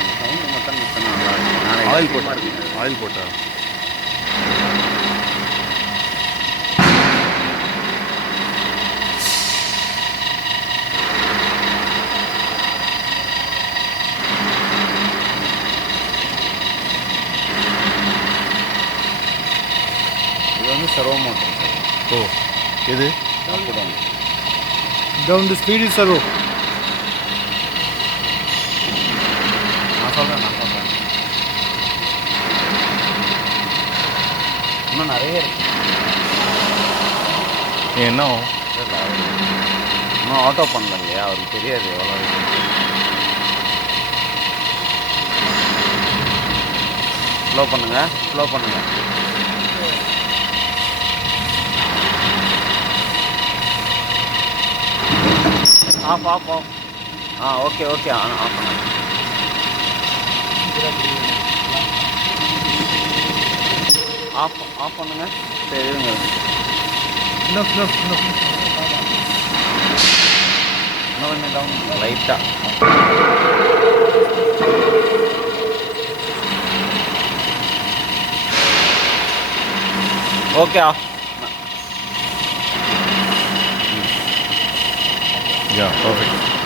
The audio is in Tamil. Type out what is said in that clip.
அந்த சவுண்டு மட்டும் மிஸ் பண்ண நல்லா இருக்கும். ஆயில் போட்டா ஆயில் போட்டா இது வந்து சர்வோ மோட்டர். ஓ எது up down. Down the speed is servo. நான் சொல்கிறேன் இன்னும் நிறைய இருக்கு. என்ன இல்லை இன்னும் ஆட்டோ பண்ணல இல்லையா, அவருக்கு தெரியாது எவ்வளோ இருக்கு. ஸ்லோ பண்ணுங்க. ஆஃப். ஓகே ஆஃப் பண்ணுங்க. ஆஃப் பண்ணுங்க. சரி இருங்க. Enough. இன்னும் கொஞ்சம் டவுன் லைட்டாக. Okay off. Yeah, perfect.